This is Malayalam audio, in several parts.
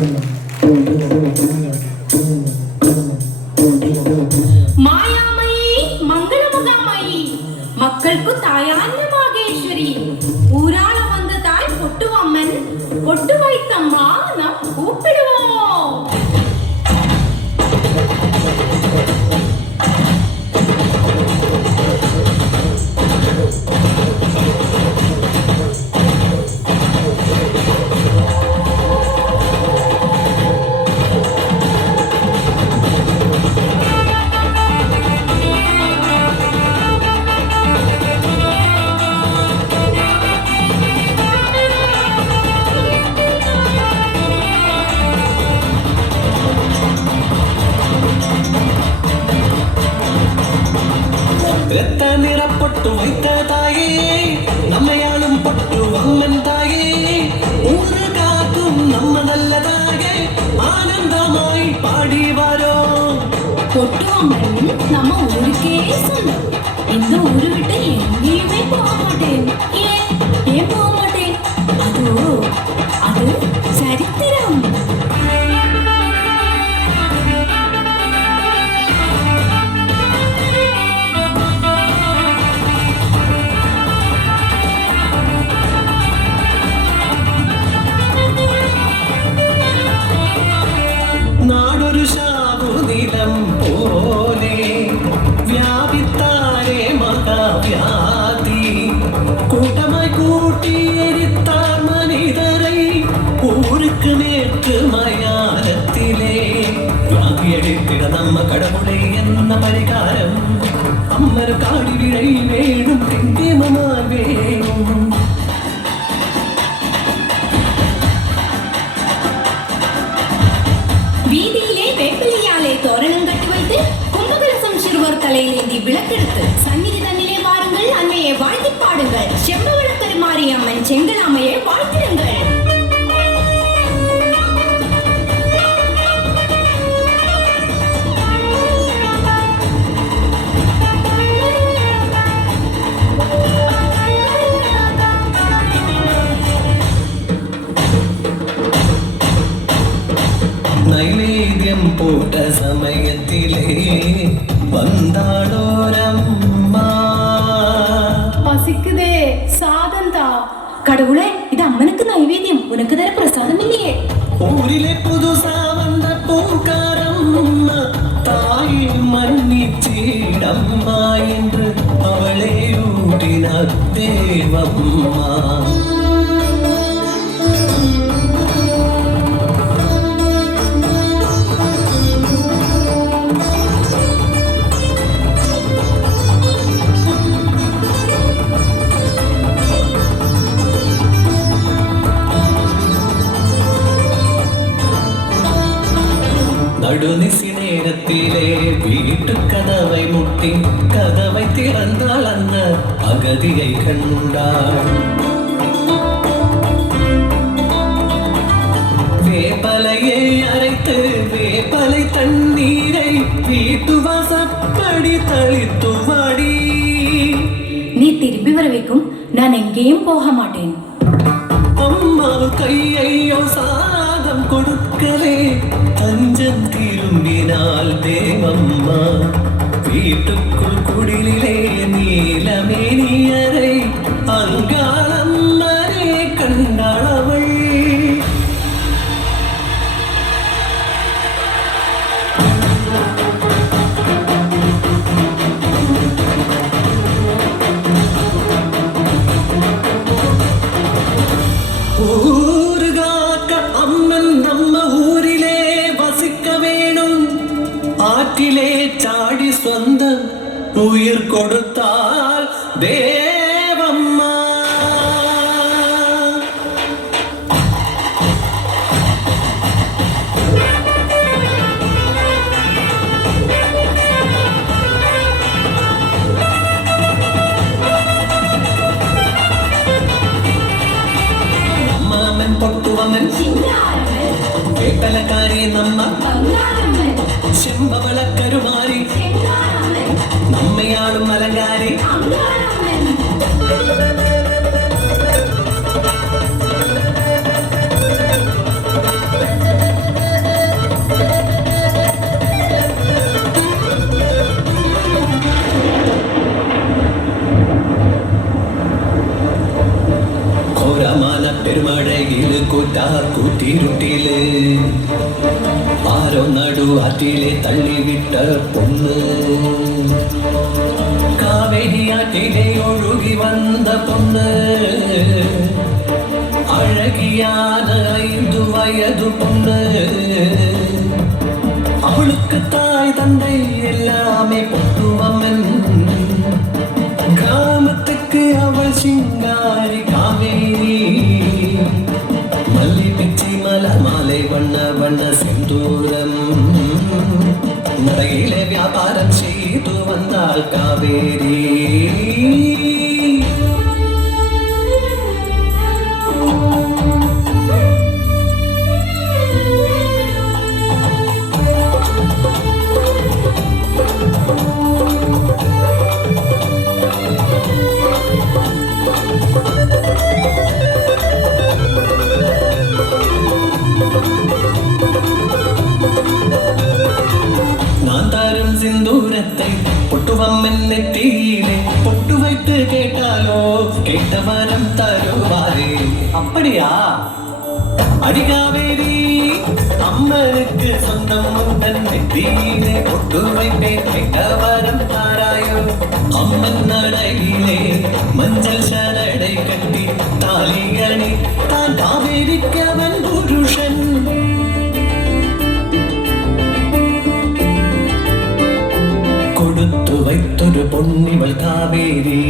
Amén. காடி விழை வேணும் தெங்கமமா வேணும். வீதியிலே வேப்பிலையாலே தோரணம் கட்டி வைத்து கும்பகலசம் சிறுவர் தலையிலேந்தி விளக்கெடுத்து சந்நிதி தன்னிலே வாருங்கள் அன்னையை வாழ்த்தி பாடுங்கள். செம்பவள கருமாரி அம்மன் செங்கலாமையை வாழ்த்திடுங்கள். നൈവേദ്യം പൂട്ട സമയത്തിലെ വന്നാടോരമ്മ പസിക്കുതേ സാധന്താ. കടവുളെ ഇത് അമ്മനക്ക് നൈവേദ്യം. ഉനക്ക് പ്രസാദം പ്രസാദമില്ലേ? ഊരിലെ പുതു സാവന്ത പൂക്കാരമ്മ തായി മണ്ണിച്ചിടമ്മ എന്ന് അവളെ ഊട്ടിന ദേവമ്മ. அகதியை கண்டாள் வேப்பலையை அரைத்து வேப்பலை தண்ணீரை வீட்டு வாசப்படி தளித்து வாடி. நீ திரும்பி வர வைக்கும். நான் எங்கேயும் போக மாட்டேன். அம்மா கையையோ சாதம் கொடுக்கவே தஞ்சம் திரும்பினால் தேவம்மா வீட்டுக்குள் കുടിലിലെ നീലമേനിയ உயிர் கொடுத்தால் தேவம்மா അമ്മാമൻ പൊട്ടുവമ്മൻ വേപ്പലക്കാരി നമ്മ ചെമ്പവളക്കരുമാരി അലങ്കാരി പെരുമഴയിൽ കൂറ്റാർ കൂട്ടിരുട്ടിയിൽ ആരോ നടുവാറ്റിലെ പൊന്ന്. காவிரியாட்டிலே ஒழுகி வந்த பொண்ணு. அழகியான ஐந்து வயது பொண்ணு. அவளுக்கு தாய் தந்தை எல்லாமே பொண்ணு. அடிகாவேரி அம்மனுக்கு சொந்தம் உந்தன் நெற்றியிலே பொட்டு வைப்பேன் கேட்ட வரம் தாராயோ அம்மன் நடையிலே மஞ்சள் சரடை கட்டி தாலிகணி தான் காவேரிக்கு அவன் புருஷன் കൊടുത്തു വൈത്തൊരു പൊന്നിവൾ കാവേരി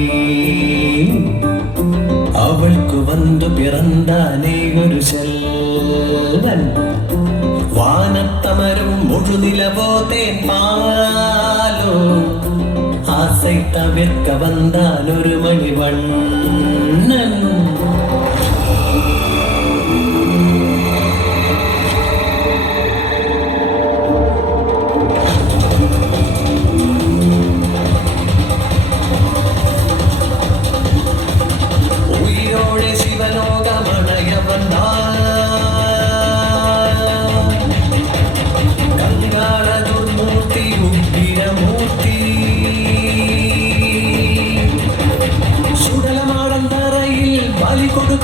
അവൾക്കു വന്നു പിറന്ന നീ ഒരു ചെല്ലൻ വാനത്തമരും മുഴുനിലവോ തേൻപാലോ ആസൈ തവിർക്ക വന്നാൽ ഒരു മണിവണ്ണ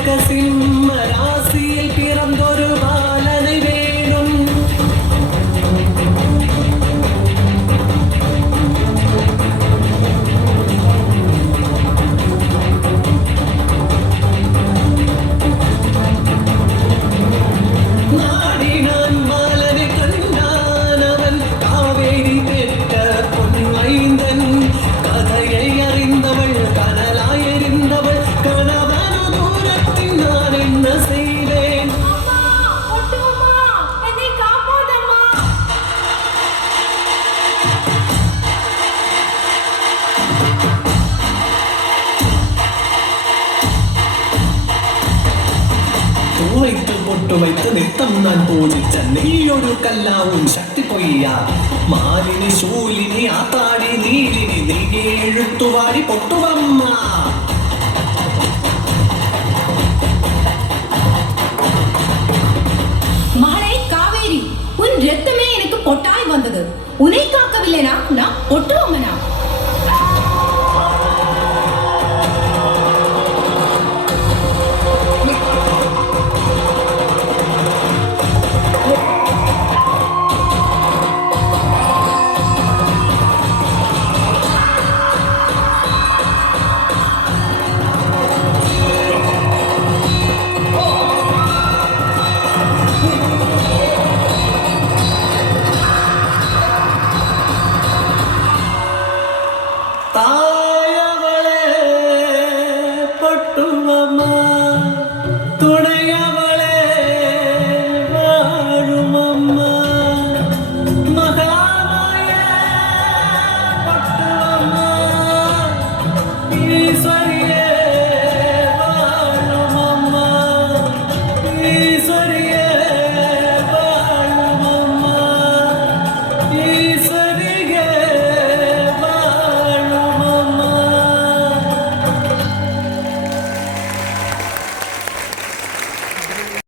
que sí. പൂവൈത്ത് പൊട്ടുവൈത്ത് നിത്തം നാൻ പൂജിച്ച നീയൊരു കല്ലാവും ശക്തി കൊയ്യ. മാലിനി ശൂലിനി ആത്താടി നീലിനി നീ എഴുത്തുവാടി പൊട്ടുവമ്മ. Bye.